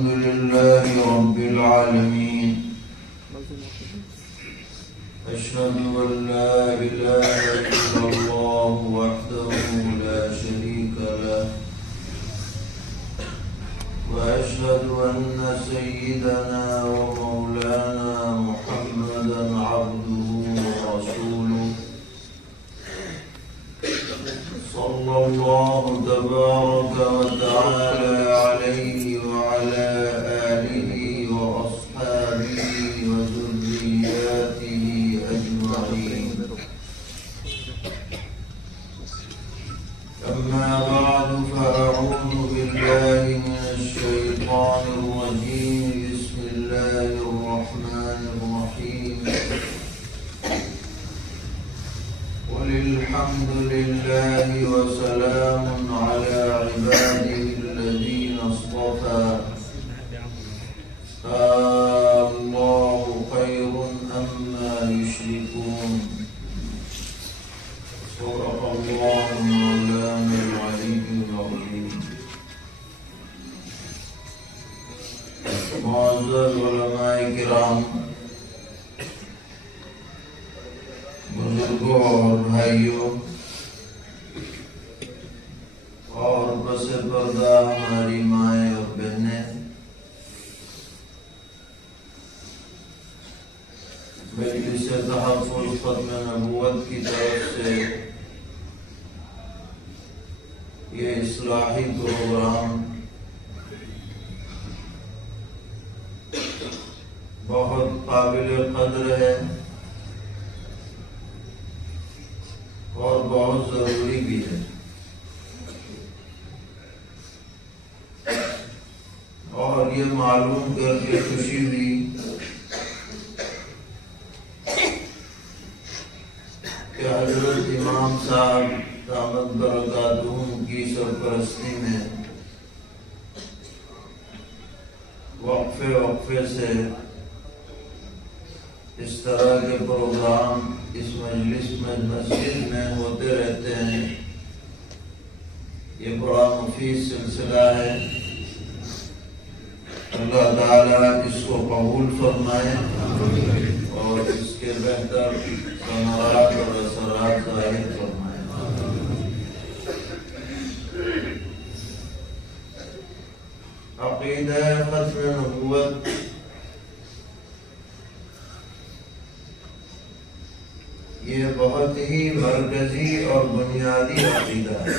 الحمد لله رب العالمين أشهد أن لا إله إلا الله وحده لا شريك له وأشهد أن سيدنا ومولانا محمدا عبده ورسوله صلى الله تبارك وتعالى عليه وعلى آله وأصحابه وذرياته أجمعين. أما بعد فأعوذ بالله من الشيطان الرجيم. بسم الله الرحمن الرحيم. والحمد لله وسلام على عباده الذين اصطفى. الله خير أما يشركون. صدق الله مولانا العلي العظيم. معزز علماء کرام، بزرگوں اور بھائیوں اور پس پردہ ہماری مائیں اور بہنیں، مجلس تحفظ ختم نبوت کی طرف سے یہ اصلاحی پروگرام بہت قابل قدر ہے اور بہت ضروری بھی ہے، اور یہ معلوم کر کے خوشی ہوئی کہ حضرت امام صاحب دامت برکاتہم کی سرپرستی میں وقفے سے اس طرح کے پروگرام اس مجلس میں مسجد میں ہوتے رہتے ہیں۔ یہ بڑا مفید سلسلہ ہے۔ اللہ تعالیٰ اس کو قبول فرمائے اور اس کے بہتر ثمرات اور اثرات ظاہر فرمائے۔ عقیدہ ختم نبوت یہ بہت ہی مرکزی اور بنیادی عقیدہ ہے۔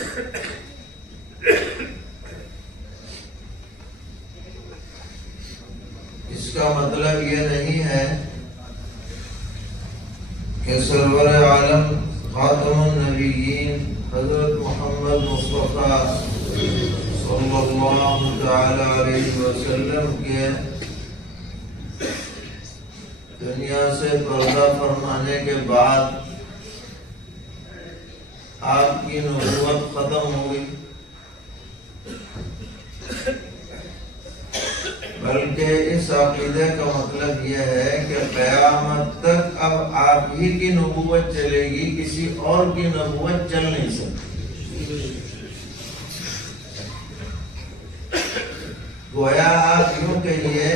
اس کا مطلب یہ نہیں ہے کہ سرور عالم خاتم النبیین حضرت محمد مصطفیٰ صلی اللہ تعالی علیہ وسلم کے دنیا سے پردہ فرمانے کے بعد آپ کی نبوت ختم ہو گئی، بلکہ اس عقیدے کا مطلب یہ ہے کہ قیامت تک اب آپ ہی کی نبوت چلے گی، کسی اور کی نبوت چل نہیں سکتی۔ گویا آپ یوں کہیے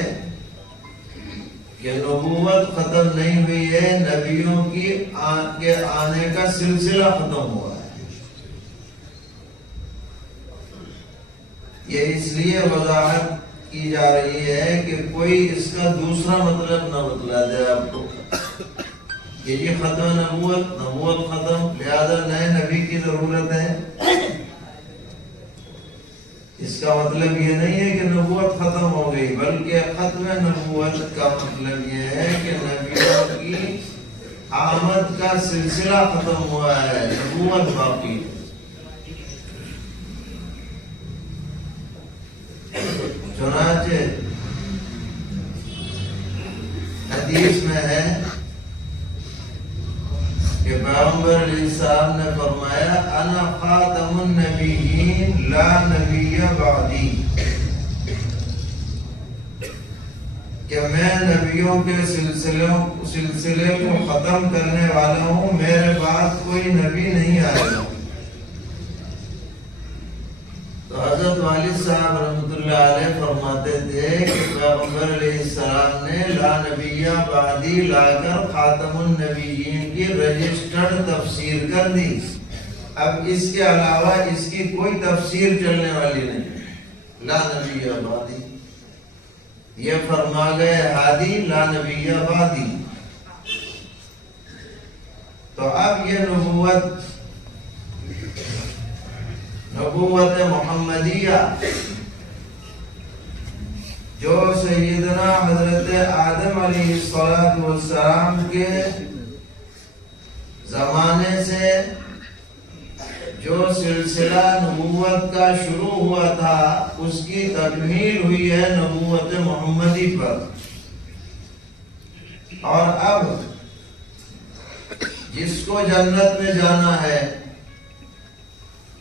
کہ نبوت ختم نہیں ہوئی ہے، نبیوں کے آنے کا سلسلہ ختم ہوا ہے۔ یہ اس لیے وضاحت کی جا رہی ہے کہ کوئی اس کا دوسرا مطلب نہ بتلا دے آپ کو کہ یہ ختم نبوت ختم، لہذا نئے نبی کی ضرورت ہے۔ اس کا مطلب یہ نہیں ہے کہ نبوت ختم ہو گئی، بلکہ ختم نبوت کا مطلب یہ ہے کہ نبیوں کی آمد کا سلسلہ ختم ہوا ہے، نبوت باقی ہے۔ چنانچہ حدیث میں ہے کہ پیغمبر علیہ السلام نے فرمایا انا خاتم النبیین لا نبی بعدی، کہ میں نبیوں کے سلسلے کو ختم کرنے والا ہوں، میرے بعد کوئی نبی نہیں آئے گا۔ تو حضرت والد صاحب رحمۃ اللہ علیہ فرماتے تھے کہ پیغمبر علیہ السلام نے لا نبی بعدی لا کر خاتم النبیین کی رجسٹرڈ تفسیر کر دی. اب اس کے علاوہ اس کی کوئی تفسیر چلنے والی نہیں. لا نبی بعدی یہ فرما گئے ہادی لا نبی بعدی. تو اب یہ نبوت محمدیہ جو سیدنا حضرت آدم علیہ السلام کے زمانے سے جو سلسلہ نبوت کا شروع ہوا تھا اس کی تکمیل ہوئی ہے نبوت محمدی پر. اور اب جس کو جنت میں جانا ہے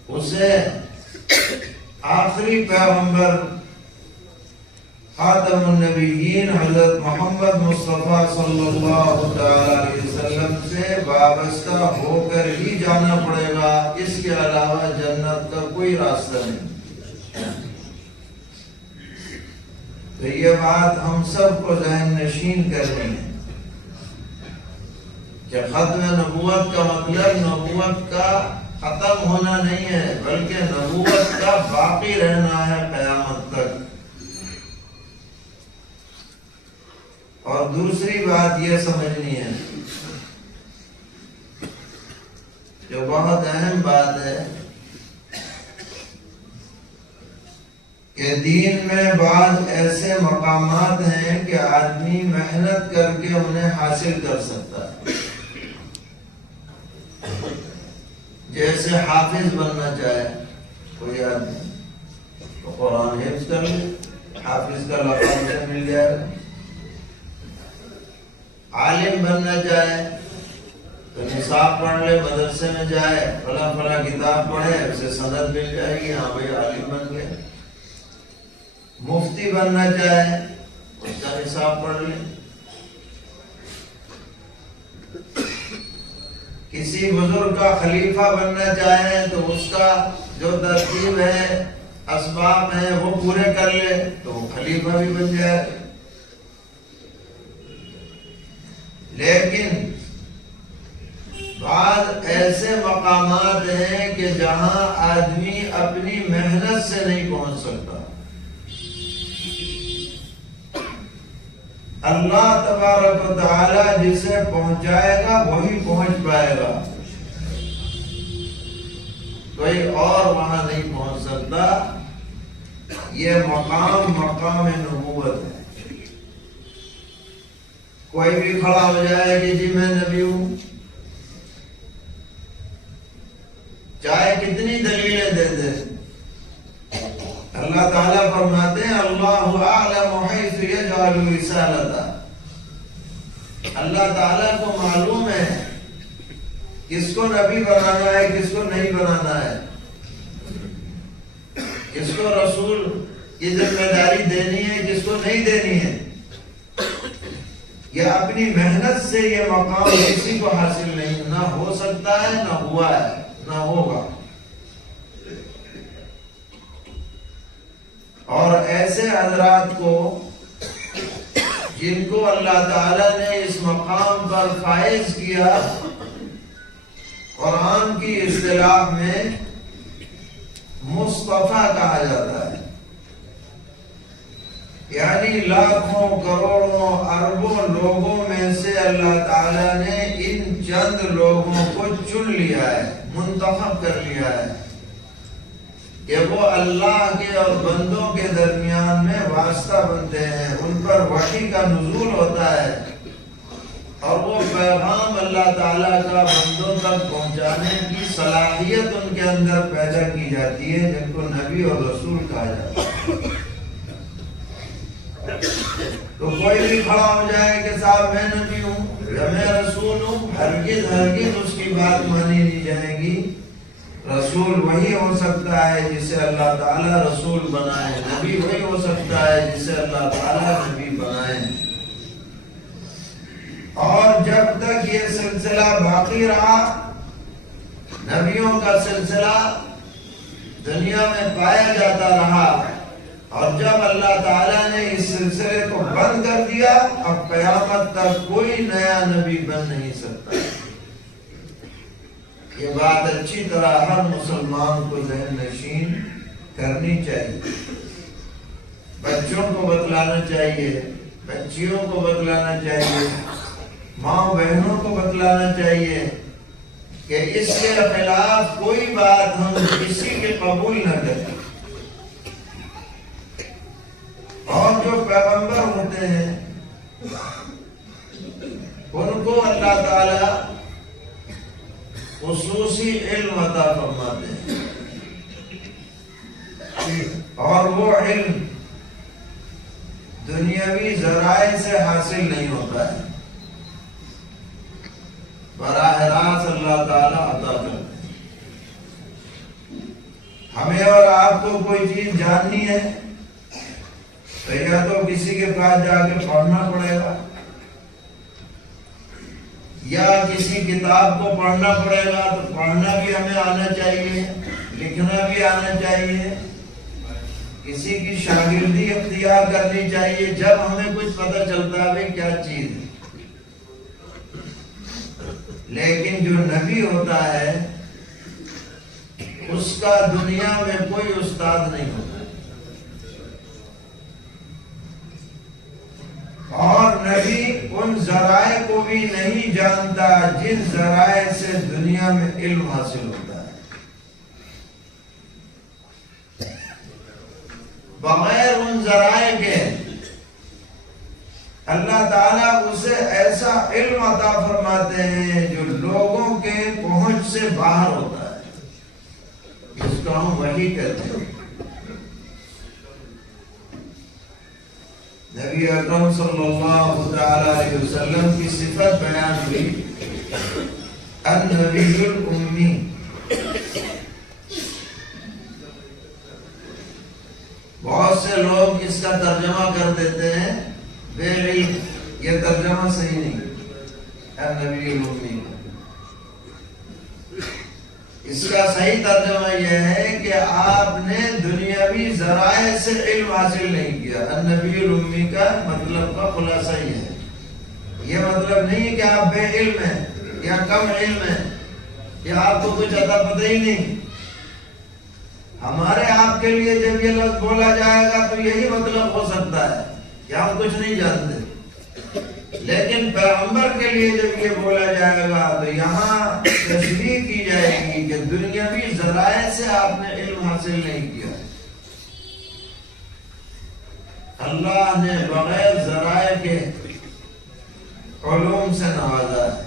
اسے آخری پیغمبر خاتم النبیین حضرت محمد مصطفیٰ صلی اللہ علیہ وسلم سے وابستہ ہو کر ہی جانا پڑے گا. اس کے علاوہ جنت کا کوئی راستہ نہیں. تو یہ بات ہم سب کو ذہن نشین کرنی ہے کہ ختم نبوت کا مطلب نبوت کا ختم ہونا نہیں ہے بلکہ نبوت کا باقی رہنا ہے قیامت تک. اور دوسری بات یہ سمجھنی ہے جو بہت اہم بات ہے کہ دین میں بعض ایسے مقامات ہیں کہ آدمی محنت کر کے انہیں حاصل کر سکتا ہے. جیسے حافظ بننا چاہے کوئی آدمی تو قرآن حفظ کر لے, حافظ کا لقب سے مل جائے گا. عالم بننا چاہے تو نصاب پڑھ لے, مدرسے میں جائے فلاں فلاں کتاب پڑھے, اسے سند مل جائے گی, ہاں بھائی عالم بن گئے. مفتی بننا چاہے اس کا نصاب پڑھ لے. کسی بزرگ کا خلیفہ بننا چاہے تو اس کا جو ترتیب ہے اسباب ہیں وہ پورے کر لے تو وہ خلیفہ بھی بن جائے. لیکن بعض ایسے مقامات ہیں کہ جہاں آدمی اپنی محنت سے نہیں پہنچ سکتا. اللہ تبارک و تعالی جسے پہنچائے گا وہی پہنچ پائے گا, کوئی اور وہاں نہیں پہنچ سکتا. یہ مقام نبوت ہے. کوئی بھی کھڑا ہو جائے کہ جی میں نبی ہوں, چاہے کتنی دلیلیں دے دے, اللہ تعالیٰ فرماتے ہیں اللہ اعلم حیث یجعل رسالتہ. اللہ تعالیٰ کو معلوم ہے کس کو نبی بنانا ہے کس کو نہیں بنانا ہے, کس کو رسول کی ذمہ داری دینی ہے کس کو نہیں دینی ہے. یہ اپنی محنت سے یہ مقام کسی کو حاصل نہیں, نہ ہو سکتا ہے نہ ہوا ہے نہ ہوگا. اور ایسے حضرات کو جن کو اللہ تعالیٰ نے اس مقام پر فائز کیا, قرآن کی اصطلاح میں مصطفیٰ کہا جاتا ہے. یعنی لاکھوں کروڑوں اربوں لوگوں میں سے اللہ تعالیٰ نے ان چند لوگوں کو چن لیا ہے, منتخب کر لیا ہے کہ وہ اللہ کے اور بندوں کے درمیان میں واسطہ بنتے ہیں. ان پر وحی کا نزول ہوتا ہے اور وہ پیغام اللہ تعالیٰ کا بندوں تک پہنچانے کی صلاحیت ان کے اندر پیدا کی جاتی ہے, جن کو نبی اور رسول کہا جاتا ہے. تو کوئی بھی کھڑا ہو جائے کہ صاحب میں نبی ہوں یا میں رسول ہوں, ہرگز اس کی بات مانی نہیں جائے گی. رسول وہی ہو سکتا ہے جسے اللہ تعالیٰ رسول بنائے, نبی وہی ہو سکتا ہے جسے اللہ تعالیٰ نبی بنائے. اور جب تک یہ سلسلہ باقی رہا, نبیوں کا سلسلہ دنیا میں پایا جاتا رہا اور جب اللہ تعالیٰ نے اس سلسلے کو بند کر دیا، اب قیامت تک کوئی نیا نبی بن نہیں سکتا۔ یہ بات اچھی طرح ہر مسلمان کو ذہن نشین کرنی چاہیے، بچوں کو بتلانا چاہیے، بچیوں کو بتلانا چاہیے، ماں بہنوں کو بتلانا چاہیے کہ اس کے خلاف کوئی بات ہم کسی کے قبول نہ کریں۔ اور جو پیغمبر ہوتے ہیں ان کو اللہ تعالی خصوصی علم عطا فرماتے ہیں، اور وہ علم دنیاوی ذرائع سے حاصل نہیں ہوتا ہے، براہ راست اللہ تعالیٰ عطا کرتے ہیں۔ ہمیں اور آپ کو کوئی چیز جاننی ہے تو یا تو کسی کے پاس جا کے پڑھنا پڑے گا، یا کسی کتاب کو پڑھنا پڑے گا، تو پڑھنا بھی ہمیں آنا چاہیے، لکھنا بھی آنا چاہیے، کسی کی شاگردی اختیار کرنی چاہیے، جب ہمیں کچھ پتہ چلتا ہے کیا چیز ہے۔ لیکن جو نبی ہوتا ہے اس کا دنیا میں کوئی استاد نہیں ہوتا، اور نبی ان ذرائع کو بھی نہیں جانتا جن ذرائع سے دنیا میں علم حاصل ہوتا ہے۔ بغیر ان ذرائع کے اللہ تعالیٰ اسے ایسا علم عطا فرماتے ہیں جو لوگوں کے پہنچ سے باہر ہوتا ہے، جس کو ہم وحی کہتے ہیں۔ نبی اکرم صلی اللہ علیہ وسلم کی صفت بیان ہوئی، النبی الامی۔ بہت سے لوگ اس کا ترجمہ کر دیتے ہیں بے علم، یہ ترجمہ صحیح نہیں، النبی الامی۔ اس کا صحیح ترجمہ یہ ہے کہ آپ نے دنیاوی ذرائع سے علم حاصل نہیں کیا۔ النبی الامی کا مطلب کا خلاصہ یہ ہے، یہ مطلب نہیں ہے کہ آپ بے علم ہیں یا کم علم ہیں یا آپ کو کچھ عطا پتہ ہی نہیں۔ ہمارے آپ کے لیے جب یہ لفظ بولا جائے گا تو یہی مطلب ہو سکتا ہے کہ ہم کچھ نہیں جانتے، لیکن پیغمبر کے لیے جب یہ بولا جائے گا تو یہاں تشریح کی جائے گی کہ دنیاوی ذرائع سے آپ نے علم حاصل نہیں کیا، اللہ نے بغیر ذرائع کے علوم سے نوازا ہے۔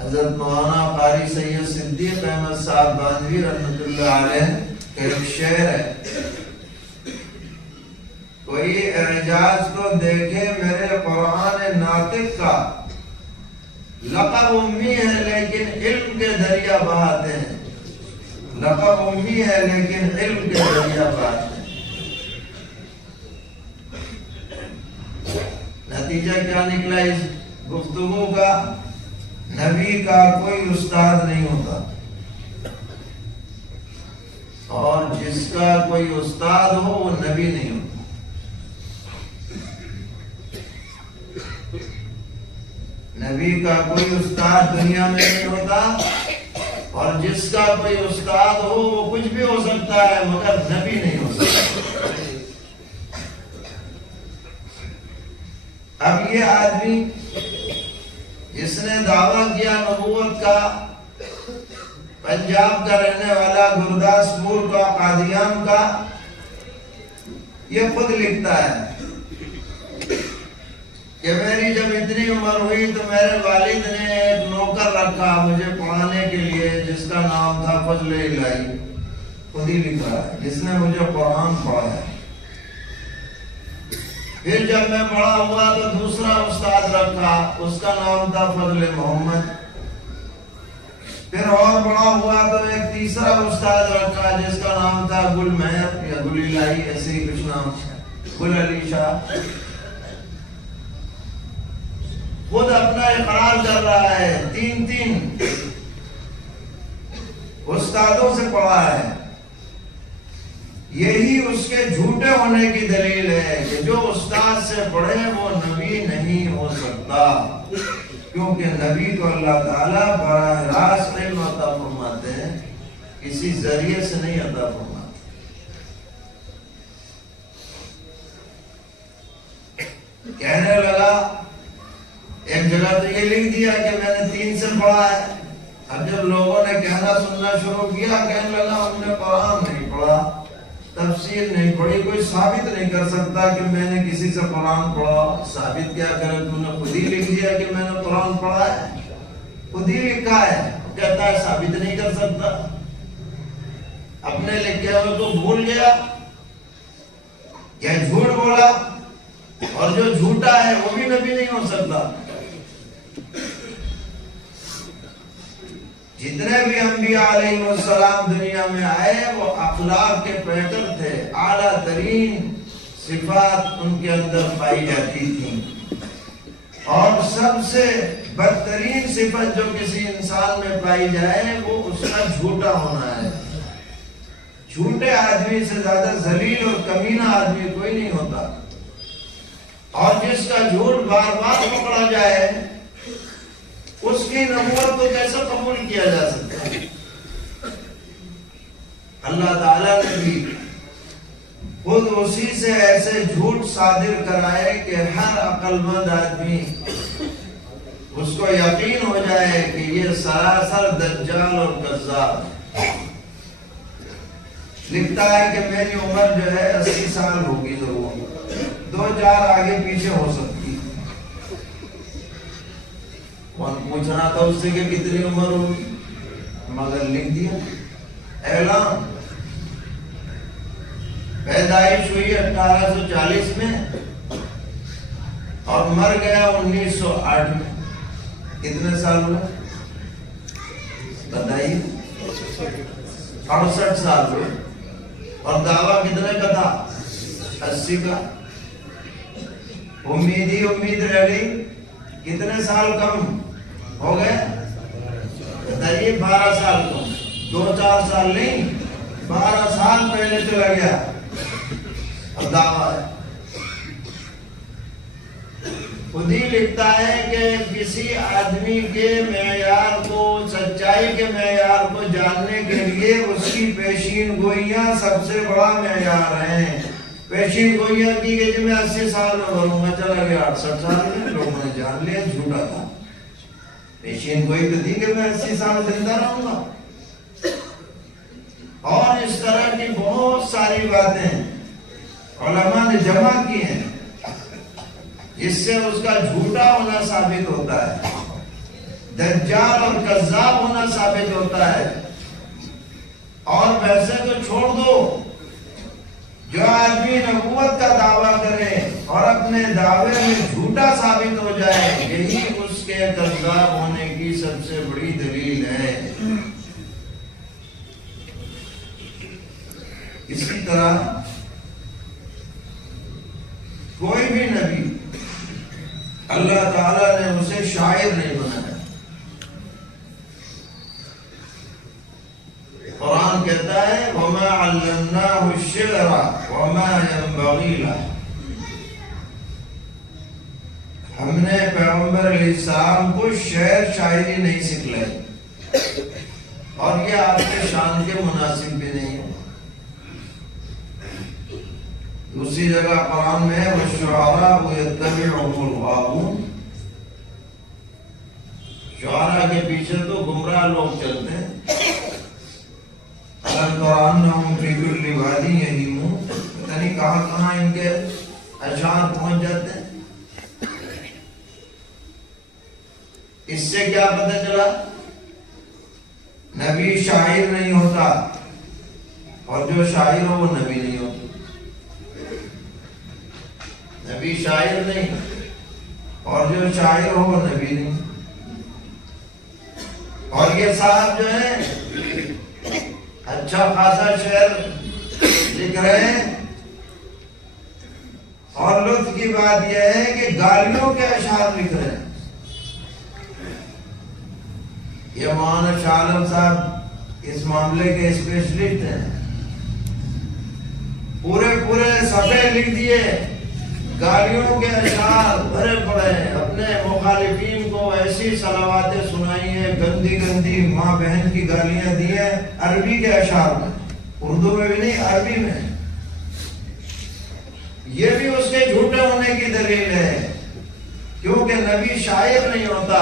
حضرت مولانا قاری سید صدیق احمد صاحب باندھوی رحمۃ اللہ علیہ کا ایک شعر ہے، کوئی اعجاز کو دیکھے میرے قرآن ناطق کا، لقب امی ہے لیکن علم کے دریا بہاتے ہیں، لقب امی ہے لیکن علم کے دریا بہاتے ہیں۔ نتیجہ کیا نکلا اس گفتگو کا؟ نبی کا کوئی استاد نہیں ہوتا، اور جس کا کوئی استاد ہو وہ نبی نہیں ہوتا۔ نبی کا کوئی استاد دنیا میں نہیں ہوتا، اور جس کا کوئی استاد ہو وہ کچھ بھی ہو سکتا ہے مگر نبی نہیں ہو سکتا۔ اب یہ آدمی جس نے دعویٰ کیا نبوت کا، پنجاب کا رہنے والا، گرداسپور کا، قادیان کا، یہ خود لکھتا ہے کہ میری جب اتنی عمر ہوئی تو میرے والد نے ایک نوکر رکھا مجھے پڑھانے کے لیے جس کا نام تھا فضل الہی، خود ہی لکھا ہے، جس نے مجھے قرآن پڑھایا۔ پھر جب میں بڑا ہوا تو دوسرا استاد رکھا، اس کا نام تھا فضل محمد۔ پھر اور بڑا ہوا تو ایک تیسرا استاد رکھا جس کا نام تھا گل مہر یا گل الہی، ایسے ہی کچھ نام، گل علی شاہ۔ خود اپنا اقرار کر رہا ہے، تین استادوں سے پڑھا ہے۔ یہی اس کے جھوٹے ہونے کی دلیل ہے کہ جو استاد سے پڑھے وہ نبی نہیں ہو سکتا، کیونکہ نبی کو اللہ تعالیٰ براہ راست علم عطا فرماتے ہیں، کسی ذریعے سے نہیں عطا فرماتے۔ کہنے لگا ایک جگہ تو یہ لکھ دیا کہ میں نے 3 سے پڑھا ہے، اب جب لوگوں نے کہنا سننا شروع کیا، کہنے لگا ہم نے قرآن نہیں پڑھا، تفسیر نہیں پڑھی، کوئی ثابت نہیں کر سکتا کہ میں نے کسی سے قرآن پڑھا۔ ثابت کیا کرے، تم نے خود ہی لکھ دیا کہ میں نے قرآن پڑھا ہے، خود ہی لکھا ہے، کہتا ہے ثابت نہیں کر سکتا۔ اپنے لکھے ہوئے تو بھول گیا یا جھوٹ بولا، اور جو جھوٹا ہے وہ بھی نبی نہیں ہو سکتا۔ جتنے بھی انبیاء علیہ السلام دنیا میں آئے وہ اخلاق کے پیکر تھے، اعلیٰ ترین صفات ان کے اندر پائی جاتی تھی، اور سب سے بدترین صفت جو کسی انسان میں پائی جائے وہ اس کا جھوٹا ہونا ہے۔ جھوٹے آدمی سے زیادہ ذلیل اور کمینہ آدمی کوئی نہیں ہوتا، اور جس کا جھوٹ بار بار پکڑا جائے اس کی نبوت کو کیسے قبول کیا جا سکتا ہے؟ اللہ تعالیٰ نے بھی خود اسی سے ایسے جھوٹ صادر کرائے کہ ہر عقل مند آدمی اس کو یقین ہو جائے کہ یہ سراسر دجال اور کذاب۔ لکھتا ہے کہ میری عمر جو ہے 80 سال ہوگی، ضرور 2-4 آگے پیچھے ہو سکتی۔ کون پوچھنا تھا اس سے کہ کتنی عمر ہوگی، مگر لکھ دیا اعلان۔ پیدائش ہوئی 1840 میں اور مر گیا 1908 میں۔ کتنے سال ہوئے بتائیے؟ 68 سال ہوئے، اور دعویٰ کتنے کا تھا؟ 80 کا۔ امید ہی امید رہ گئی، کتنے سال کم ہو گئے بتائیے؟ 12 سال کم، 2-4 سال نہیں، 12 سال پہلے چلا گیا، اور دعویٰ ہے۔ خود ہی لکھتا ہے کہ کسی آدمی کے معیار کو، سچائی کے معیار کو جاننے کے لیے اس کی پیشین گوئیاں سب سے بڑا معیار ہیں۔ پیشین گوئیاں کی کہ جی میں 80 سال میں مروں گا، چلا گیا 68 سال میں، لوگوں نے جان لیا جھوٹا تھا۔ پیشین گوئی تو تھی کہ میں 80 سال زندہ رہوں گا، اور اس طرح کی بہت ساری باتیں علماء نے جمع کی ہیں جس سے اس کا جھوٹا ہونا ثابت ہوتا ہے، دجال اور کذاب ہونا ثابت ہوتا ہے۔ اور ویسے تو چھوڑ دو، جو آدمی نبوت کا دعویٰ کرے اور اپنے دعوے میں جھوٹا ثابت ہو جائے، یہی اس کے کذاب ہونے کی سب سے بڑی دلیل ہے۔ اسی طرح کوئی بھی نبی اللہ تعالیٰ نے اسے شاعر نہیں بنایا۔ قرآن کہتا ہے وَمَا عَلَّمْنَاهُ الشِّعْرَ وَمَا يَنبَغِي لَهُ، ہم نے پیغمبر علیہ السلام کو شعر شاعری نہیں سکھلائی، اور یہ آپ کے شان کے مناسب بھی نہیں ہے۔ دوسری جگہ قرآن میں وَالشُّعَرَاءُ يَتَّبِعُهُمُ الْغَاوُونَ، شعراء کے پیچھے تو گمراہ لوگ چلتے ہیں۔ قرآن فی کل وادی یہیمون، پتہ نہیں کہاں کہاں ان کے اشعار پہنچ جاتے ہیں۔ اس سے کیا پتہ چلا؟ نبی شاعر نہیں ہوتا، اور جو شاعر ہو وہ نبی نہیں ہوتا۔ نبی شاعر نہیں، اور جو شاعر ہو وہ نبی نہیں۔ اور یہ صاحب جو ہیں اچھا خاصا شعر لکھ رہے ہیں، اور لطف کی بات یہ ہے کہ گالیوں کے اشعار لکھ رہے ہیں۔ یہ مولانا شاہ عالم صاحب اس معاملے کے اسپیشلسٹ ہیں۔ پورے پورے صفحے لکھ دیے، گالیوں کے اشعار بھرے پڑے، اپنے مخالفین کو ایسی صلواتیں سنائی ہیں، گندی گندی ماں بہن کی گالیاں دی ہیں عربی کے اشعار میں، اردو میں بھی نہیں، عربی میں۔ یہ بھی اس کے جھوٹے ہونے کی دلیل ہے، کیونکہ نبی شاعر نہیں ہوتا،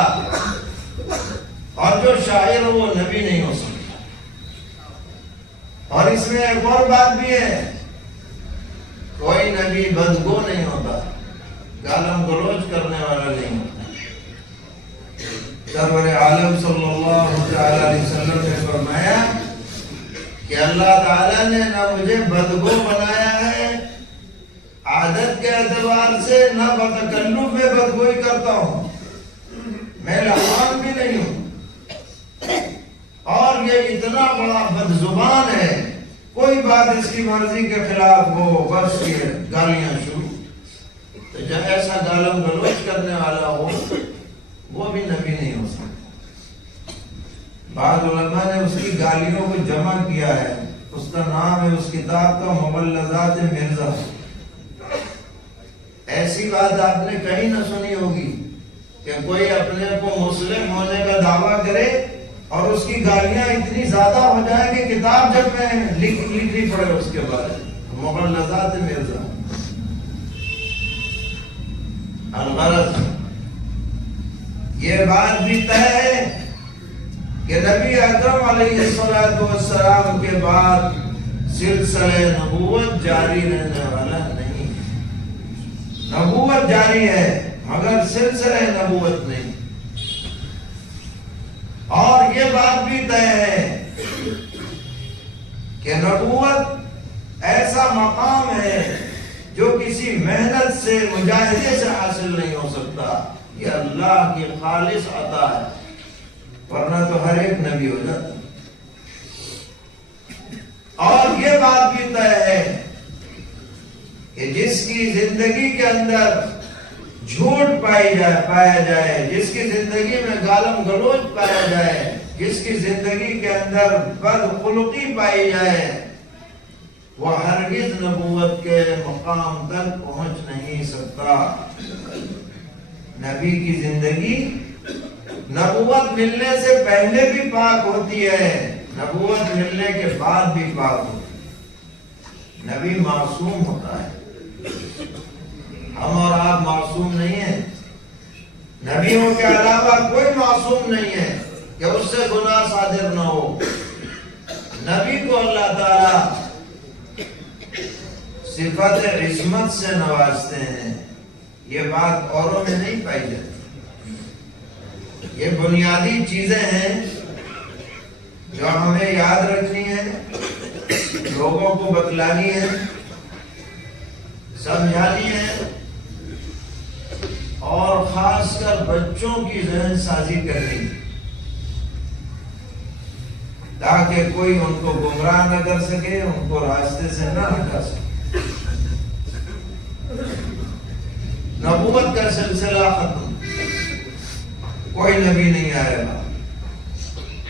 اور جو شاعر ہو وہ نبی نہیں ہو سکتا۔ اور اس میں ایک اور بات بھی ہے، کوئی نبی بدگو نہیں ہوتا، گالم گلوچ کرنے والا نہیں ہوتا۔ سرور عالم صلی اللہ علیہ وسلم نے فرمایا کہ اللہ تعالیٰ نے نہ مجھے بدگو بنایا ہے عادت کے اعتبار سے، نہ بتکلف میں بدگوئی کرتا ہوں، میں لعان بھی نہیں ہوں، اور یہ اتنا بڑا بد زبان ہے، کوئی بات اس کی مرضی کے خلاف ہو بس یہ گالیاں شروع۔ تو جب ایسا گالم گلوچ کرنے والا ہو وہ بھی نبی نہیں ہو سکتا۔ بعض علماء نے اس کی گالیوں کو جمع کیا ہے، اس کا نام ہے اس کتاب کا مغلظات مرزا۔ ایسی بات آپ نے کہیں نہ سنی ہوگی کہ کوئی اپنے کو مسلم ہونے کا دعویٰ کرے اور اس کی گالیاں اتنی زیادہ ہو جائیں کہ کتاب جب میں لکھنی پڑے اس کے بارے میں، مغلظات مرزا۔ الغرض یہ بات بھی طے ہے کہ نبی اکرم علیہ السلام کے بعد سلسلہ نبوت جاری رہنے والا نہیں، نبوت جاری ہے مگر سلسلہ نبوت نہیں۔ اور یہ بات بھی طے ہے کہ نبوت ایسا مقام ہے جو کسی محنت سے، مجاہدے سے حاصل نہیں ہو سکتا، یہ اللہ کی خالص عطا ہے، ورنہ تو ہر ایک نبی ہو جاتا۔ اور یہ بات بھی طے ہے کہ جس کی زندگی کے اندر جھوٹ پایا جائے، جس کی زندگی میں گالم گلوچ پایا جائے، جس کی زندگی کے اندر بدخلقی پائی جائے، وہ ہرگز نبوت کے مقام تک پہنچ نہیں سکتا۔ نبی کی زندگی نبوت ملنے سے پہلے بھی پاک ہوتی ہے، نبوت ملنے کے بعد بھی پاک ہوتی ہے۔ نبی معصوم ہوتا ہے، ہم اور آپ معصوم نہیں ہیں۔ نبیوں کے علاوہ کوئی معصوم نہیں ہے کہ اس سے گناہ صادر نہ ہو۔ نبی کو اللہ تعالی صفت عصمت سے نوازتے ہیں، یہ بات اوروں میں نہیں پائی جاتی۔ یہ بنیادی چیزیں ہیں جو ہمیں یاد رکھنی ہے، لوگوں کو بتلانی ہے، سمجھانی ہے، اور خاص کر بچوں کی ذہن سازی کرنی، تاکہ کوئی ان کو گمراہ نہ کر سکے، ان کو راستے سے نہ ہٹا سکے۔ نبوت کا سلسلہ ختم، کوئی نبی نہیں آئے گا،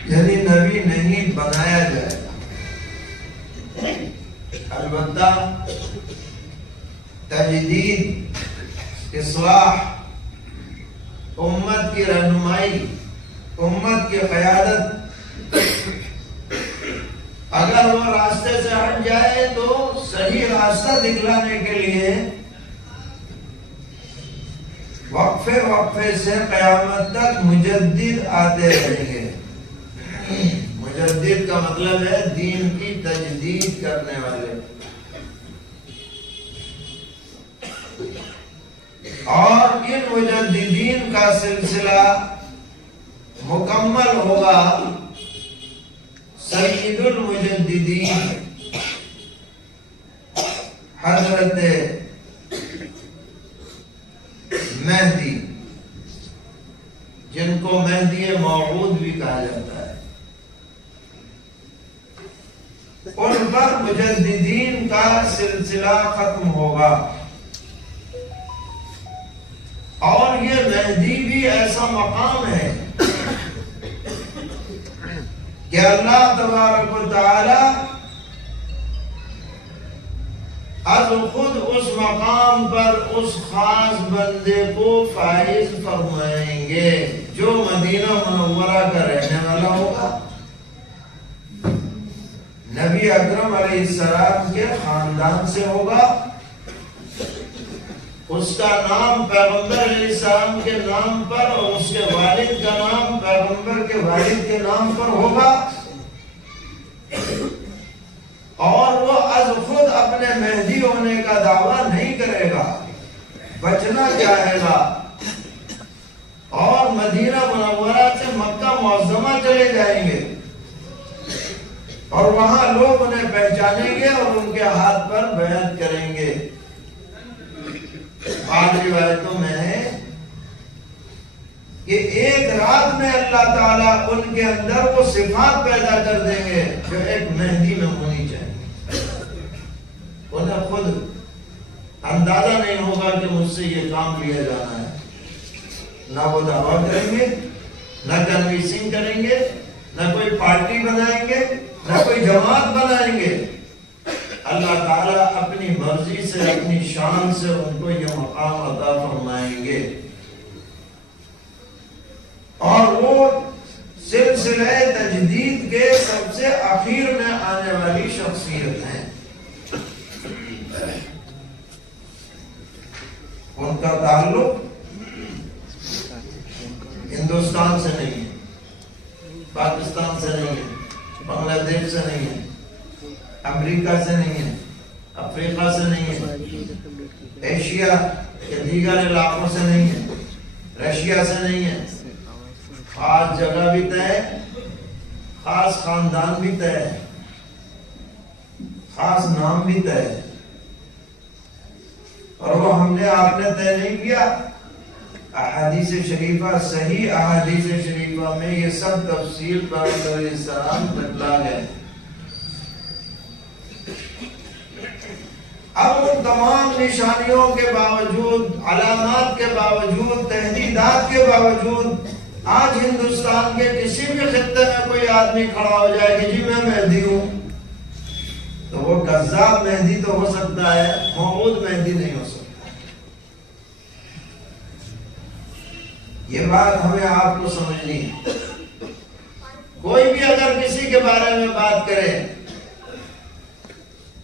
یعنی نبی نہیں بنایا جائے گا۔ البتہ تجدید، اصلاح، امت کی رہنمائی، امت کی قیادت، اگر وہ راستے سے ہٹ جائے تو صحیح راستہ دکھلانے کے لیے وقفے وقفے سے قیامت تک مجدد آتے رہیں گے۔ مجدد کا مطلب ہے دین کی تجدید کرنے والے، اور ان مجددین کا سلسلہ مکمل ہوگا سید المجددین حضرت مہدی، جن کو مہدی موعود بھی کہا جاتا ہے، ان پر مجددین کا سلسلہ ختم ہوگا۔ اور یہ مہدی بھی ایسا مقام ہے کہ اللہ تبارک و تعالی از خود اس مقام پر اس خاص بندے کو فائز فرمائیں گے جو مدینہ منورہ کا رہنے والا ہوگا، نبی اکرم علیہ السلام کے خاندان سے ہوگا، اس کا نام پیغمبر علیہ السلام کے نام پر اور اس کے والد کا نام پیغمبر کے والد کے نام پر ہوگا، اور وہ از خود اپنے مہدی ہونے کا دعویٰ نہیں کرے گا، بچنا چاہے گا، اور مدینہ منورہ سے مکہ معظمہ چلے جائیں گے، اور وہاں لوگ انہیں پہچانیں گے اور ان کے ہاتھ پر بیعت کریں گے۔ بعض روایتوں میں ہے کہ ایک رات میں اللہ تعالیٰ ان کے اندر وہ صفات پیدا کر دیں گے جو ایک مہدی میں ہونی چاہیے۔ انہیں خود اندازہ نہیں ہوگا کہ مجھ سے یہ کام لیا جانا ہے، نہ وہ دعویٰ کریں گے، نہ کنوینسنگ کریں گے، نہ کوئی پارٹی بنائیں گے، نہ کوئی جماعت بنائیں گے۔ اللہ تعالیٰ اپنی مرضی سے اپنی شان سے ان کو یہ مقام عطا فرمائیں گے، اور وہ سلسلہ تجدید کے سب سے اخیر میں آنے والی شخصیت ہیں۔ ان کا تعلق ہندوستان سے نہیں ہے، پاکستان سے نہیں ہے، بنگلہ دیش سے نہیں ہے، امریکہ سے نہیں ہے، افریقہ سے نہیں ہے، ایشیا کے دیگر علاقوں سے نہیں ہے، رشیا سے نہیں ہے۔ خاص جگہ بھی طے ہے، خاص خاندان بھی طے ہے، خاص نام بھی طے ہے، اور وہ ہم نے آپ نے طے نہیں کیا۔ احادیث شریفہ، صحیح احادیث شریفہ میں یہ سب تفصیل پیغمبر علیہ السلام بتلا گئے۔ اب ان تمام نشانیوں کے باوجود، علامات کے باوجود، تحدیدات کے باوجود، آج ہندوستان کے کسی بھی خطے میں کوئی آدمی کھڑا ہو جائے کہ جی میں مہدی ہوں، تو وہ کذاب مہدی تو ہو سکتا ہے، موعود مہدی نہیں ہو سکتا۔ یہ بات ہمیں آپ کو سمجھنی ہے۔ کوئی بھی اگر کسی کے بارے میں بات کرے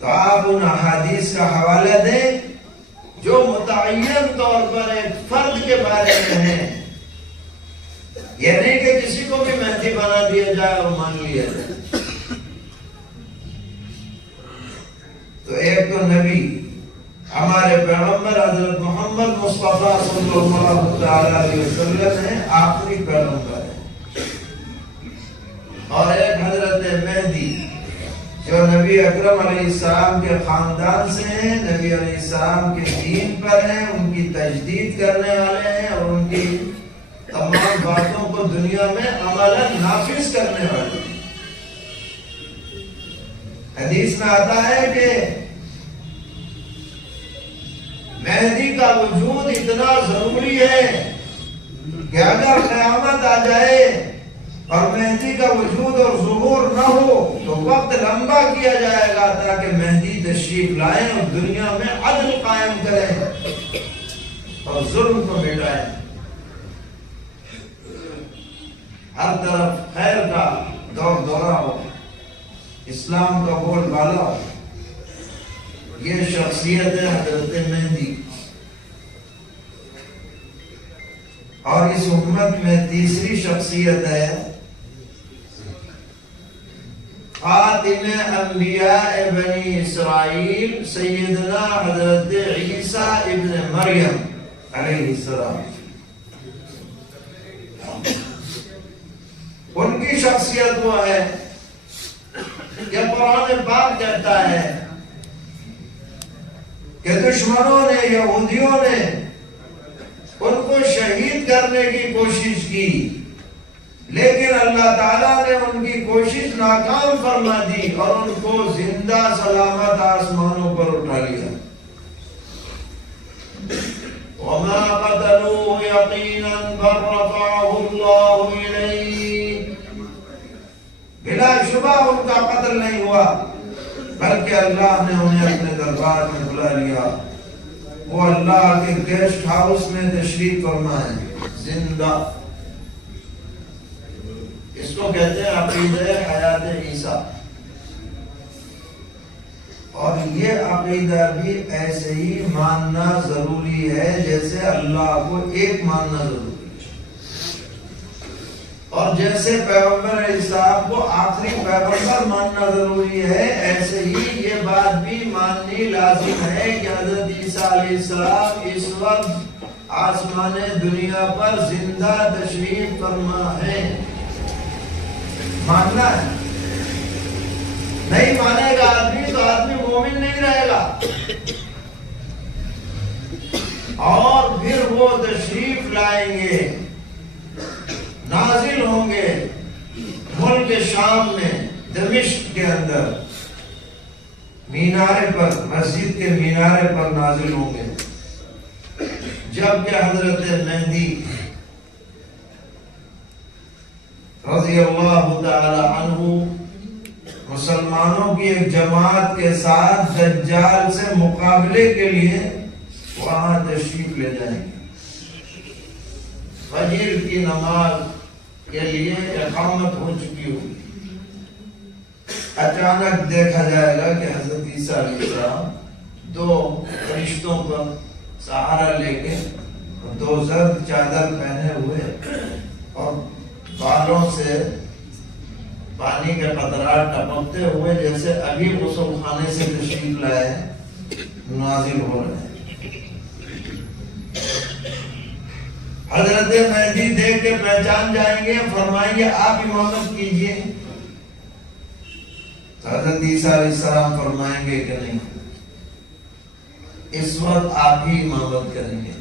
تو آپ ان احادیث کا حوالہ دیں جو متعین طور پر ایک فرد کے بارے میں ہے، یہ نہیں کہ کسی کو بھی مہدی بنا دیا جائے اور مان لیا جائے۔ تو ایک تو نبی ہمارے پیغمبر حضرت محمد مصطفیٰ صلی اللہ تعالی علیہ وسلم ہے، آخری پیغمبر ہے، اور ایک حضرت مہدی جو نبی اکرم علیہ السلام کے خاندان سے ہیں، نبی علیہ السلام کے دین پر ہیں، ان کی تجدید کرنے والے ہیں، اور ان کی تمام باتوں کو دنیا میں عملاً نافذ کرنے والے ہیں۔ حدیث میں آتا ہے کہ مہدی کا وجود اتنا ضروری ہے کہ اگر قیامت آ جائے اور مہدی کا وجود اور ظہور نہ ہو تو وقت لمبا کیا جائے گا تاکہ مہدی تشریف لائیں اور دنیا میں عدل قائم کریں اور ظلم کو مٹائیں، ہر طرف خیر کا دور دورہ ہو، اسلام کا بول بالا ہو۔ یہ شخصیت ہے حضرت مہدی۔ اور اس امت میں تیسری شخصیت ہے خاتم انبیاء بنی اسرائیل سیدنا حضرت عیسیٰ ابن مریم علیہ السلام۔ ان کی شخصیت وہ ہے کہ قرآن پاک کہتا ہے کہ دشمنوں نے، یہودیوں نے ان کو شہید کرنے کی کوشش کی، لیکن اللہ تعالیٰ نے ان کی کوشش ناکام فرما دی اور ان کو زندہ سلامت آسمانوں پر اٹھا لیا۔ وَمَا قَتَلُوهُ يَقِينًا بَلْ رَفَعَهُ اللَّهُ إِلَيْهِ، بلا شبہ ان کا قتل نہیں ہوا بلکہ اللہ نے انہیں اپنے دربار میں بلا لیا. وہ اللہ کے گیسٹ ہاؤس میں تشریف فرما ہے زندہ. اس کو کہتے ہیں عقیدہ حیات عیسیٰ. اور یہ عقیدہ بھی ایسے ہی ماننا ضروری ہے جیسے اللہ کو ایک ماننا ضروری ہے. اور جیسے پیغمبر عیسیٰ کو آخری پیغمبر ماننا ضروری ہے، ایسے ہی یہ بات بھی ماننی لازم ہے کہ حضرت عیسیٰ علیہ السلام اس وقت آسمان دنیا پر زندہ تشریف فرما ہے. ماننا ہے. نہیں مانے گا آدمی تو آدمی مومن نہیں رہے گا. اور پھر وہ تشریف لائیں گے، نازل ہوں گے ملک شام میں دمشق کے اندر مینارے پر، مسجد کے مینارے پر نازل ہوں گے. جبکہ حضرت مہدی رضی اللہ تعالی عنہ مسلمانوں کی ایک جماعت کے ساتھ دجال سے مقابلے کے لیے وہاں تشریف لے جائیں گے. فجر کی نماز کے لیے اقامت ہو چکی ہوگی. اچانک دیکھا جائے گا کہ حضرت عیسیٰ علیہ السلام دو فرشتوں پر سہارا لے کے دو زرد چادر پہنے ہوئے اور بالوں سے پانی کے قطرات ٹپکتے ہوئے جیسے ابھی غسل خانے سے تشریف لائے نازل ہو رہے ہیں. حضرت مہدی دیکھ کے پہچان جائیں گے، فرمائیں گے آپ امامت کیجئے. حضرت عیسیٰ علیہ السلام فرمائیں گے کہ نہیں، اس وقت آپ ہی امامت کریں گے.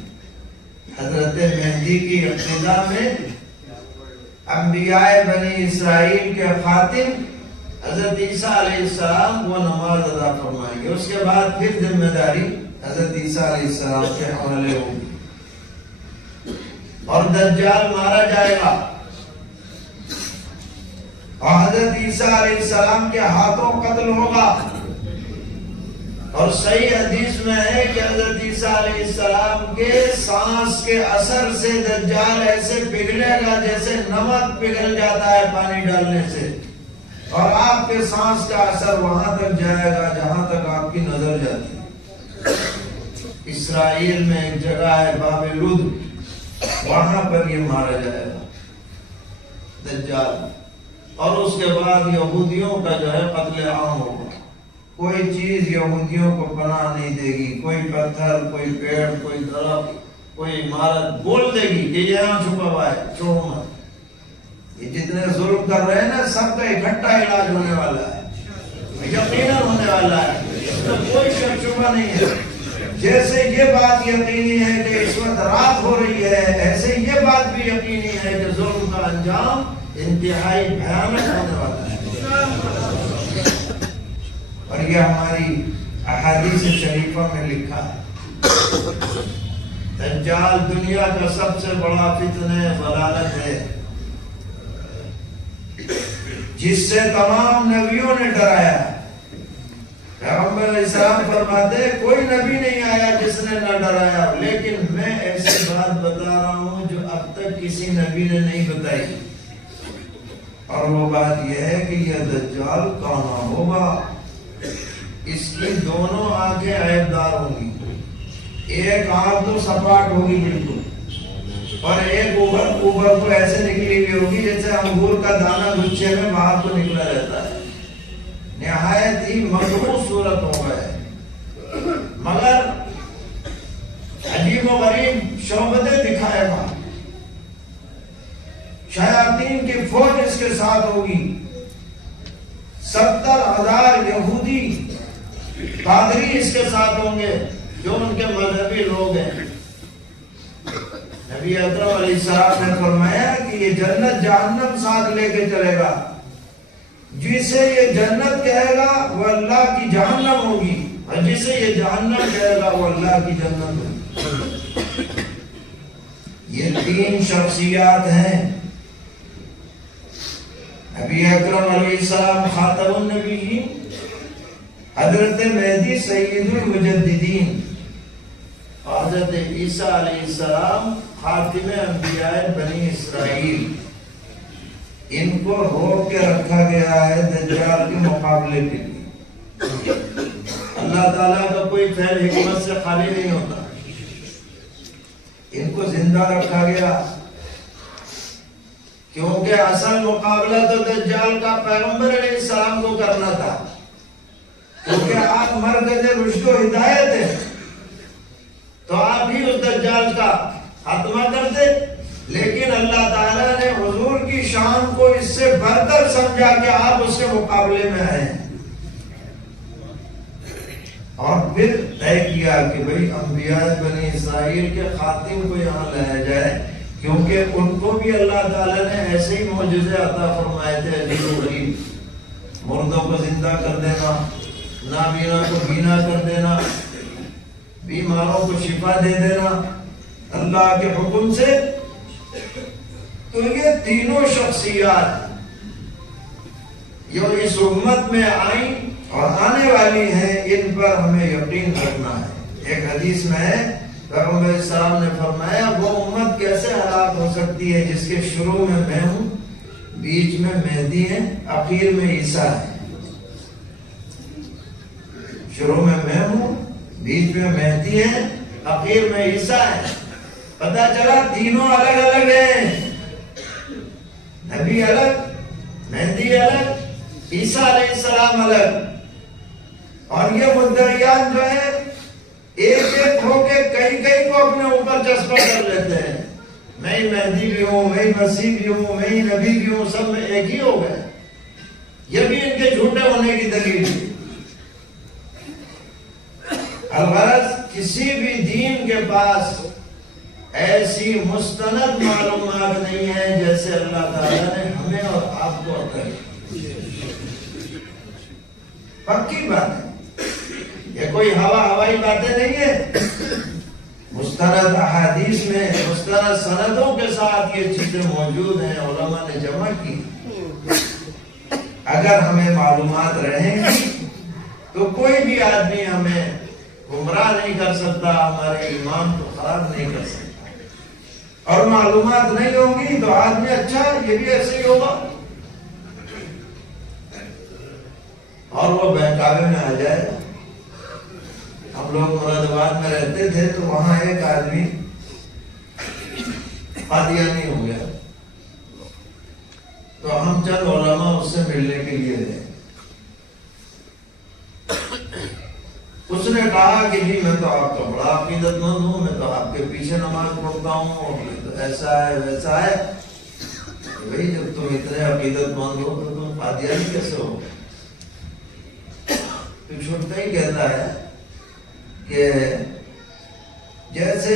حضرت مہدی کی ابتدا میں انبیاء بنی اسرائیل کے خاتم حضرت عیسیٰ علیہ السلام وہ نماز ادا فرمائیں گے. اس کے بعد پھر ذمہ داری حضرت عیسیٰ علیہ السلام کے حوالے ہوگی اور دجال مارا جائے گا. اور حضرت عیسیٰ علیہ السلام کے ہاتھوں قتل ہوگا. اور صحیح حدیث میں ہے کہ حضرت عیسیٰ علیہ السلام کے سانس کے اثر سے دجال ایسے پگھلے گا جیسے نمک پگھل جاتا ہے پانی ڈالنے سے، اور آپ کے سانس کا اثر وہاں تک جائے گا جہاں تک آپ کی نظر جاتی ہے. اسرائیل میں ایک جگہ ہے باب لد، وہاں پر یہ مارا جائے گا دجال. اور اس کے بعد یہودیوں کا جو ہے قتل عام ہوگا. کوئی چیز یہودیوں کو پناہ نہیں دے گی. کوئی پتھر، کوئی پیڑ، کوئی درخت، کوئی عمارت بول دے گی کہ یہاں چھپا ہوا ہے، چھوڑو مت. یہ جتنے ظلم کر رہے ہیں نا، سب کا اکٹھا علاج ہونے والا ہے، یقیناً ہونے والا ہے، اس میں کوئی شک شبہ نہیں ہے. جیسے یہ بات یقینی ہے کہ اس وقت رات ہو رہی ہے، ایسے یہ بات بھی یقینی ہے کہ ظلم کا انجام انتہائی بھیانک ہونے والا ہے. اور یہ ہماری احادیث شریفہ میں لکھا ہے. دجال دنیا کا سب سے بڑا فتنہ ضلالت ہے، جس سے تمام نبیوں نے ڈرایا. پیغمبر علیہ السلام فرماتے کوئی نبی نہیں آیا جس نے نہ ڈرایا، لیکن میں ایسی بات بتا رہا ہوں جو اب تک کسی نبی نے نہیں بتائی. اور وہ بات یہ ہے کہ یہ دجال کہاں ہوگا. اس کی دونوں آنکھیں عیبدار ہوں گی. ایک آنکھ تو سپاٹ ہوگی بالکل، اور ایک اوپر کو ایسے نکلی ہوئی ہوگی جیسے انگور کا دانہ گچھے میں باہر کو نکلا رہتا ہے. نہایت ہی مخصوص صورت ہوگا ہے، مگر عجیب و غریب شعبتیں دکھائے گا. شیاطین کی فوج اس کے ساتھ ہوگی. 70,000 یہودی پادری اس کے ساتھ ہوں گے جو ان کے مذہبی لوگ ہیں. نبی اکرم علیہ السلام نے فرمایا کہ یہ جنت جہنم ساتھ لے کے چلے گا. جسے یہ جنت کہے گا وہ اللہ کی جہنم ہوگی، اور جسے یہ جہنم کہے گا وہ اللہ کی جنت ہوگی. یہ 3 شخصیات ہیں. نبی اکرم علیہ السلام خاتم النبیین، حضرت مہدی سید المجددین حضرت عیسیٰ علیہ السلام خاتم انبیاء بنی اسرائیل، ان کو روک کے رکھا گیا ہے دجال کے مقابلے کے لیے۔ اللہ تعالیٰ کا کوئی فعل حکمت سے خالی نہیں ہوتا، ان کو زندہ رکھا گیا کیونکہ اصل مقابلہ تو دجال کا پیغمبر علیہ السلام کو کرنا تھا، کیونکہ آپ مرکز رشد و ہدایت ہیں، تو آپ ہی اس دجال کا خاتمہ کر دے۔ لیکن اللہ تعالیٰ نے حضور کی شان کو اس سے بڑھ کر سمجھا کہ آپ اس کے مقابلے میں آئے ہیں، اور پھر طے کیا کہ بھئی انبیاء بنی اسرائیل کے خاتم کو یہاں لایا جائے، کیونکہ ان کو بھی اللہ تعالیٰ نے ایسے ہی معجزے عطا فرمائے تھے عجیب و غریب، مردوں کو زندہ کر دینا، نابینا کو بینا کر دینا، بیماروں کو شفا دے دینا اللہ کے حکم سے۔ تو یہ تینوں شخصیات جو اس امت میں آئیں اور آنے والی ہیں، ان پر ہمیں یقین رکھنا ہے۔ ایک حدیث میں ہے پیغمبر علیہ السلام نے فرمایا وہ امت کیسے ہلاک ہو سکتی ہے جس کے شروع میں ہوں، بیچ میں مہدی ہے، آخر میں عیسیٰ ہے۔ شروع میں ہوں، بیچ میں مہدی ہے، آخر میں عیسیٰ ہے۔ پتہ چلا تینوں الگ الگ ہیں، نبی الگ، مہدی الگ، عیسیٰ علیہ السلام الگ، اور یہ مدعیان جو ہے ایک ایک ہو کے کئی کو اپنے اوپر چسپا کر لیتے ہیں، میں ہی مہدی بھی ہوں، میں ہی مسیح بھی ہوں، میں ہی نبی بھی ہوں، سب میں ایک ہی ہو گئے۔ یہ بھی ان کے جھوٹے ہونے کی دلیل ہے۔ الغرض کسی بھی دین کے پاس ایسی مستند معلومات نہیں ہے جیسے اللہ تعالیٰ نے ہمیں اور آپ کو عطا کی، پکی بات ہے، یہ کوئی ہوائی باتیں نہیں ہے۔ مستند احادیث میں مستند سندوں کے ساتھ یہ چیزیں موجود ہیں، علماء نے جمع کی۔ اگر ہمیں معلومات رہیں گی تو کوئی بھی آدمی ہمیں گمراہ نہیں کر سکتا، ہمارے ایمان کو خراب نہیں کر سکتا، اور معلومات نہیں ہوں گی تو آدمی اچھا یہ بھی ایسے ہی ہوگا، اور وہ بہکاوے میں آ جائے گا۔ ہم لوگ مراد آباد میں رہتے تھے تو وہاں ایک آدمی قادیانی ہو گیا، تو ہم چند علماء اس سے ملنے کے لیے گئے۔ اس نے کہا کہ جی میں تو آپ کا بڑا عقیدت مند ہوں، میں تو آپ کے پیچھے نماز پڑھتا ہوں، اور یہ تو ایسا ہے ویسا ہے۔ بھئی جب تم اتنے عقیدت مند ہو تو تم قادیانی کیسے ہو؟ تو چھوٹا ہی کہتا ہے کہ جیسے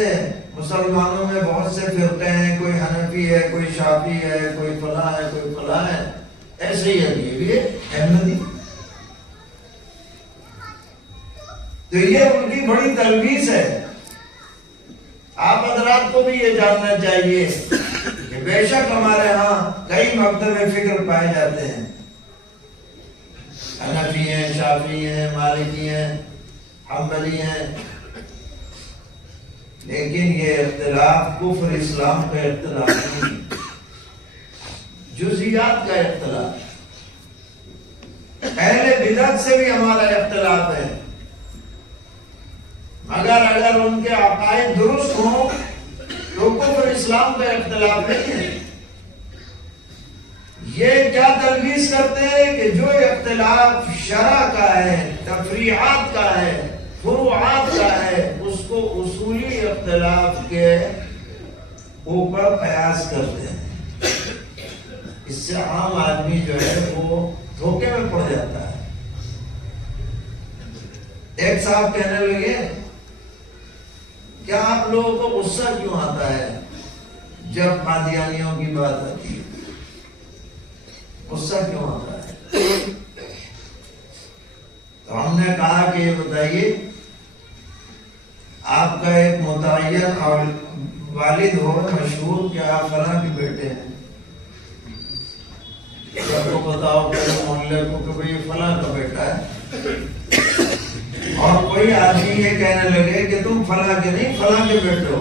مسلمانوں میں بہت سے فرقے ہیں، کوئی حنفی ہے، کوئی شافعی ہے، کوئی فلاں ہے، کوئی فلاں ہے، ایسے ہی ہے یہ بھی احمدی۔ تو یہ ان کی بڑی تلبیس ہے۔ آپ حضرات کو بھی یہ جاننا چاہیے کہ بے شک ہمارے ہاں کئی مکتب فکر پائے جاتے ہیں، حنفی ہیں، شافعی ہیں، مالکی ہیں، حنبلی ہیں، لیکن یہ اختلاف کفر اسلام کا اختلاف نہیں، جزیات کا اختلاف۔ اہل بدعت سے بھی ہمارا اختلاف ہے، مگر اگر ان کے عقائد درست ہوں تو کفر اسلام کا اختلاف نہیں ہے۔ یہ کیا تلبیس کرتے ہیں کہ جو اختلاف شرع کا ہے، تفریعات کا ہے، فروعات کا ہے، اس کو اصولی اختلاف کے اوپر قیاس کرتے ہیں۔ اس سے عام آدمی جو ہے وہ دھوکے میں پڑ جاتا ہے۔ ایک صاحب کہنے لگے کیا آپ لوگوں کو غصہ کیوں آتا ہے جب قادیانیوں کی بات آتی ہے؟ غصہ کیوں آتا ہے؟ تو ہم نے کہا کہ یہ بتائیے، آپ کا ایک متعین اور والد ہو مشہور کہ آپ فلاں کے بیٹے ہیں، سب کو بتاؤ کہ محلے کو کہ بھئی فلاں کا بیٹا ہے، اور کوئی آدمی یہ کہنے لگے کہ تم فلاں کے نہیں فلاں کے بیٹے ہو،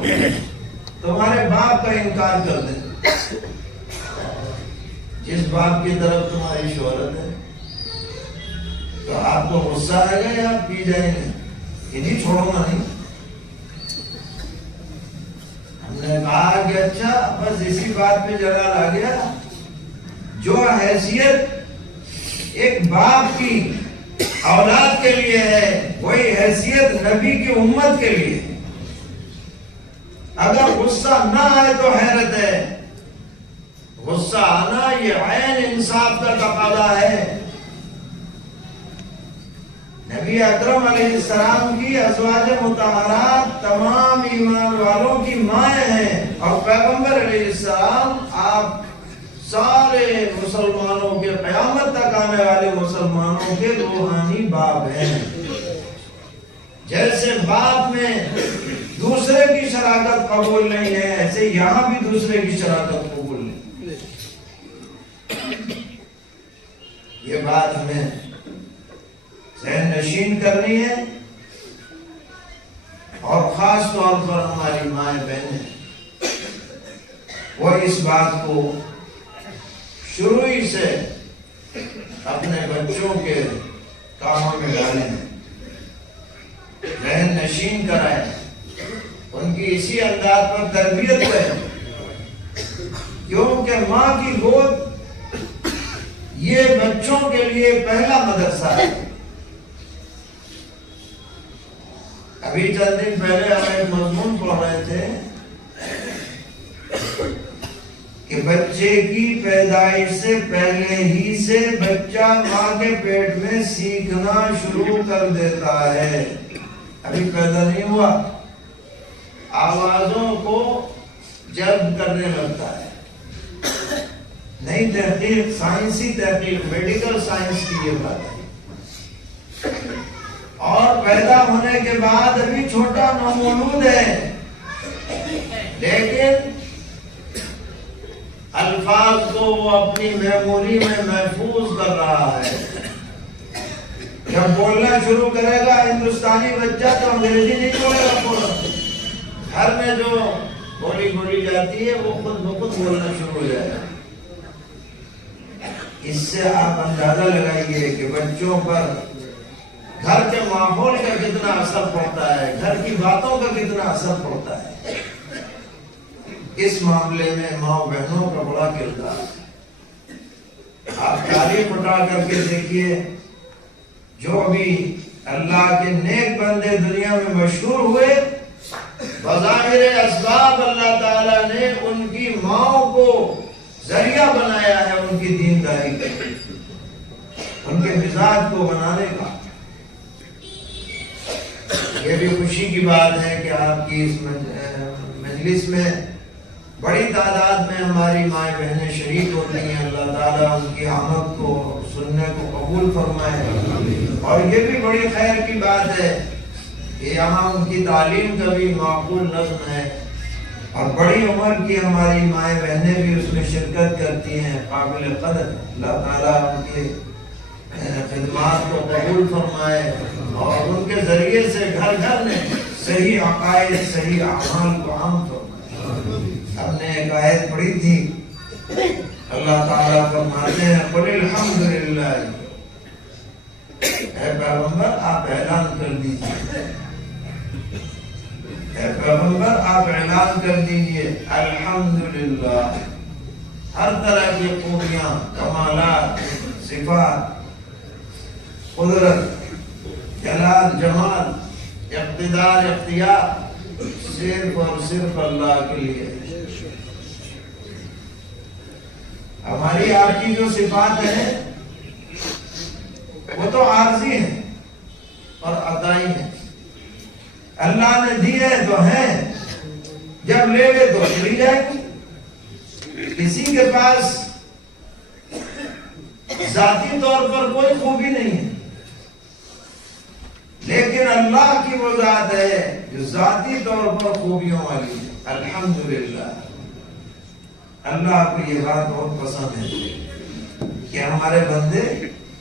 تمہارے باپ کا انکار کر دیں، جس باپ کی طرف تمہاری شہرت ہے، تو آپ کو غصہ آئے گا یا آپ پی جائیں گے کہ نہیں چھوڑوں گا نہیں؟ ہم نے کہا کہ اچھا بس اسی بات پہ جلال آ گیا، جو حیثیت ایک باپ کی اولاد کے لیے ہے وہی حیثیت نبی کی امت کے لیے ہے۔ اگر غصہ نہ آئے تو حیرت ہے، غصہ آنا یہ عین انصاف کا تقاضا ہے۔ نبی اکرم علیہ السلام کی ازواج مطہرات تمام ایمان والوں کی مائیں ہیں، اور پیغمبر علیہ السلام آپ سارے مسلمانوں کے قیامت تک آنے والے مسلمانوں کے روحانی باپ ہیں۔ جیسے باپ میں دوسرے کی شراکت قبول نہیں ہے، ایسے یہاں بھی دوسرے کی شراکت قبول نہیں۔ یہ بات ہمیں ذہن نشین کرنی ہے، اور خاص طور پر ہماری مائیں بہنیں وہ اس بات کو شروع ہی سے اپنے بچوں کے کاموں میں ڈالیں، ذہن نشین کرائیں، ان کی اسی انداز پر تربیت کریں، کیونکہ ماں کی گود یہ بچوں کے لیے پہلا مدرسہ ہے۔ ابھی چند دن پہلے ہم ایک مضمون پڑھ رہے تھے کہ بچے کی پیدائش سے پہلے ہی سے بچہ ماں کے پیٹ میں سیکھنا شروع کر دیتا ہے، ابھی پیدا نہیں ہوا، آوازوں کو جلب کرنے لگتا ہے۔ نئی تحقیق، سائنسی تحقیق، میڈیکل سائنس کی یہ بات ہے، اور پیدا ہونے کے بعد ابھی چھوٹا نومولود ہے، لیکن الفاظ کو وہ اپنی میموری میں محفوظ کر رہا ہے۔ جب بولنا شروع کرے گا ہندوستانی بچہ تو انگریزی نہیں بولے گا، فوراً گھر میں جو بولی جاتی ہے وہ خود بخود بولنا شروع ہو جائے گا۔ اس سے آپ اندازہ لگائیے کہ بچوں پر گھر کے ماحول کا کتنا اثر پڑتا ہے، گھر کی باتوں کا کتنا اثر پڑتا ہے۔ اس معاملے میں ماں بہنوں کا بڑا کردار ہے۔ آپ تاریخ اٹھا کر کے دیکھیے، جو بھی اللہ کے نیک بندے دنیا میں مشہور ہوئے، بظاہر اسباب اللہ تعالیٰ نے ان کی ماں کو ذریعہ بنایا ہے ان کی دینداری کا، ان کے مزاج کو بنانے کا۔ یہ بھی خوشی کی بات ہے کہ آپ کی اس مجلس میں بڑی تعداد میں ہماری مائیں بہنیں شریک ہوتی ہیں۔ اللہ تعالیٰ ان کی آمد کو سننے کو قبول فرمائے، اور یہ بھی بڑی خیر کی بات ہے کہ یہاں ان کی تعلیم کا بھی معقول نظم ہے، اور بڑی عمر کی ہماری مائیں بہنیں بھی اس میں شرکت کرتی ہیں، قابل قدر۔ اللہ تعالیٰ ان کی خدمات کو قبول فرمائے، اور ان کے ذریعے سے گھر گھر میں صحیح عقائد، صحیح اعمال کو عام فرمائے۔ ہم نے ایک آیت پڑھی تھی، اللہ تعالیٰ فرماتے ہیں قل الحمدللہ، اے پیغمبر آپ اعلان کر دیجئے، اے پیغمبر آپ اعلان کر دیجئے الحمدللہ، ہر طرح کی خوبیاں، کمالات، صفات، قدرت، جلال، جمال، اقتدار، اختیار صرف اور صرف اللہ کے لیے۔ ہماری آپ کی جو صفات ہیں وہ تو عارضی ہیں اور عطائی ہیں، اللہ نے دی ہے تو ہیں، جب لے لے تو چلی جائے گی۔ کسی کے پاس ذاتی طور پر کوئی خوبی نہیں ہے، لیکن اللہ کی وہ ذات ہے جو ذاتی طور پر خوبیوں والی ہے۔ الحمدللہ، اللہ کو یہ بات بہت پسند ہے کہ ہمارے بندے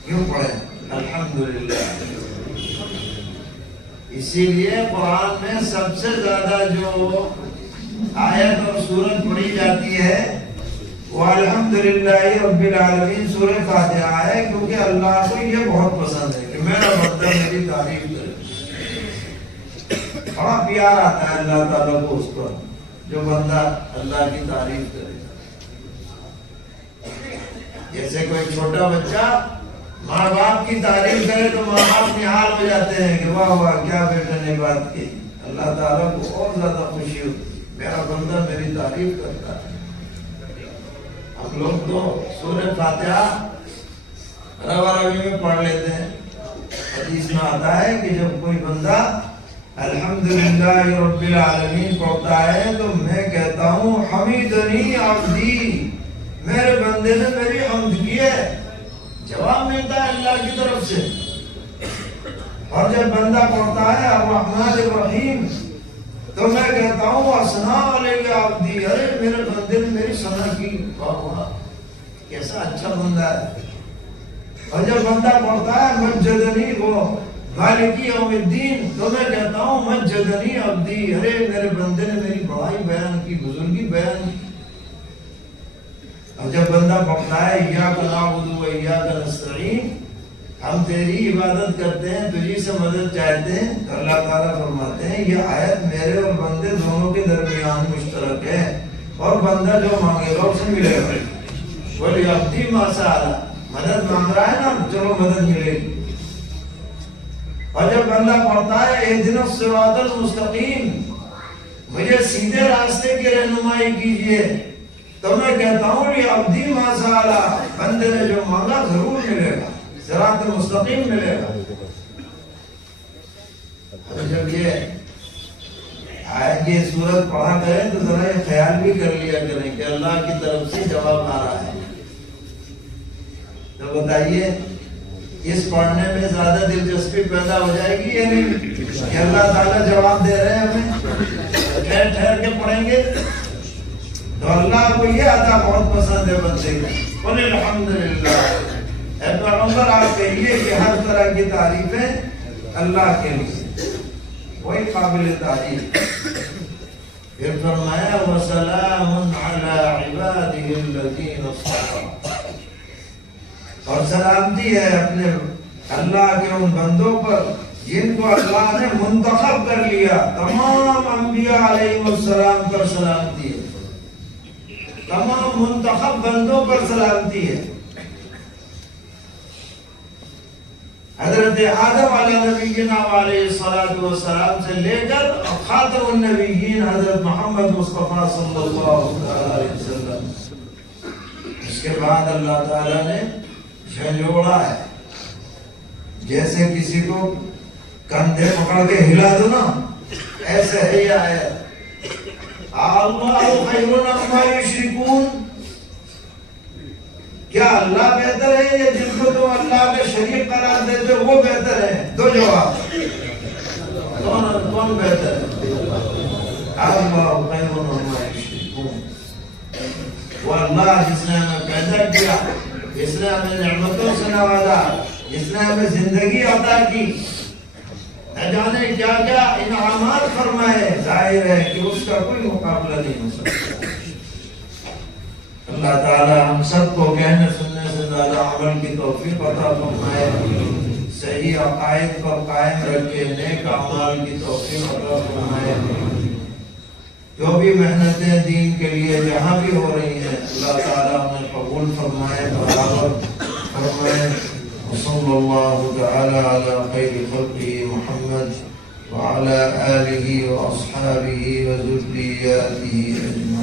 کیوں پڑھیں الحمدللہ۔ اسی لیے قرآن میں سب سے زیادہ جو آیت اور سورت پڑھی جاتی ہے وہ الحمدللہ رب العالمین سورہ فاتحہ ہے، کیونکہ اللہ کو یہ بہت پسند ہے کہ میرا بندہ میری تعریف کرے۔ بڑا پیار آتا ہے اللہ تعالیٰ کو اس پر جو بندہ اللہ کی تعریف کرے۔ جیسے کوئی چھوٹا بچہ ماں باپ کی تعریف کرے تو ماں باپ نہال ہو جاتے ہیں کہ واہ واہ کیا بیٹے نے بات کی۔ اللہ تعالیٰ کو اور زیادہ خوشی ہوتی ہے میرا بندہ میری تعریف کرتا ہے۔ ہم لوگ تو سورہ فاتحہ عربی میں پڑھ لیتے ہیں، حدیث میں آتا ہے کہ جب کوئی بندہ الحمدللہ رب العالمین پڑھتا ہے تو میں کہتا ہوں حمیدنی عبدی، میرے بندے نے میری حمد کی ہے، جواب ملتا ہے اللہ کی طرف سے۔ اور جب بندہ پڑھتا ہے الرحمن الرحیم تو میں کہتا ہوں اثنا علیہ عبدی، ارے میرے بندے نے میری ثنا کی، واہ واہ کیسا اچھا بندہ ہے۔ اور جب بندہ پڑھتا ہے مجدنی وہ مالکی یوم الدین تو میں کہتا ہوں مجدنی عبدی، ارے میرے بندے نے میری بڑائی بیان کی، بزرگی بیان کی۔ اور جب بندہ پڑھتا ہے ایاک نعبد و ایاک نستعین، ہم تیری عبادت کرتے ہیں، تجھی سے مدد چاہتے ہیں، تو اللہ تعالیٰ فرماتے ہیں یہ آیت میرے اور بندے دونوں کے درمیان مشترک ہے، اور بندہ جو مانگے گا اسے ملے گا۔ بولی عبدی ما سأل، مدد مانگ رہا ہے نا، چلو مدد ملے گی۔ اور جب بندہ پڑھتا ہے اہدنا الصراط المستقیم، مجھے سیدھے راستے کی رہنمائی کیجئے، تو میں کہتا ہوں یہ عبدی ما سأل، بندے نے جو مانگا ضرور ملے گا، صراط مستقیم ملے گا۔ جب یہ آیت یہ سورت پڑھا کریں تو ذرا یہ خیال بھی کر لیا کریں کہ اللہ کی طرف سے جواب آ رہا ہے۔ تو بتائیے اس پڑھنے میں زیادہ دلچسپی پیدا ہو جائے گی یا نہیں کہ اللہ تعالیٰ جواب دے رہے ہیں ہمیں، ٹھہر ٹھہر کے پڑھیں گے تو اللہ کو یہ عطا بہت پسند ہے بندے کا۔ قل الحمدللہ، اے پیغمبر آپ کہیے کہ ہر طرح کی تعریفیں اللہ کے لیے، وہی قابل تعریف۔ پھر فرمایا وَسَلَامٌ عَلَىٰ عِبَادِهِ الَّذِينَ اصْطَفَىٰ، اور سلامتی ہے اپنے اللہ کے ان بندوں پر جن کو اللہ نے منتخب کر لیا۔ تمام انبیاء علیہ السلام پر سلامتی ہے، تمام منتخب بندوں پر سلامتی ہے۔ حضرت آدم علیہ نبینا علیہ الصلوۃ والسلام سے لے کر خاتم النبیین حضرت محمد مصطفیٰ صلی اللہ علیہ وسلم، اس کے بعد اللہ تعالیٰ نے جھنجھوڑا ہے، جیسے کسی کو کندھے پکڑ کے ہلا دو نا، ایسے ہے یہ آیت۔ اللہ خیر عما یشرکون، کیا اللہ بہتر ہے یا جن کو تم اللہ کے شریک قرار دیتے ہو وہ بہتر ہے؟ دو جواب، کون بہتر ہے؟ اللہ خیر عما یشرکون، وہ اللہ جس نے ہمیں پیدا کیا، جس نے ہمیں نعمتوں سے نوازا، جس نے ہمیں زندگی عطا کی، نہ جانے کیا کیا انعامات فرمائے، ظاہر ہے کہ اس کا کوئی مقابلہ نہیں ہو سکتا۔ اللہ تعالی ہم سب کو کہنے سننے سے زیادہ عمل کی توفیق عطا فرمائے، صحیح عقائد پر قائم رکھے، نیک اعمال کی توفیق عطا فرمائے۔ جو بھی محنتیں دین کے لیے جہاں بھی ہو رہی ہیں اللہ تعالیٰ انہیں قبول فرمائے، برابر فرمائے۔ صلی اللہ تعالی علی خیر خلقہ محمد وعلی آلہ واصحابہ وذریاتہ اجمعین۔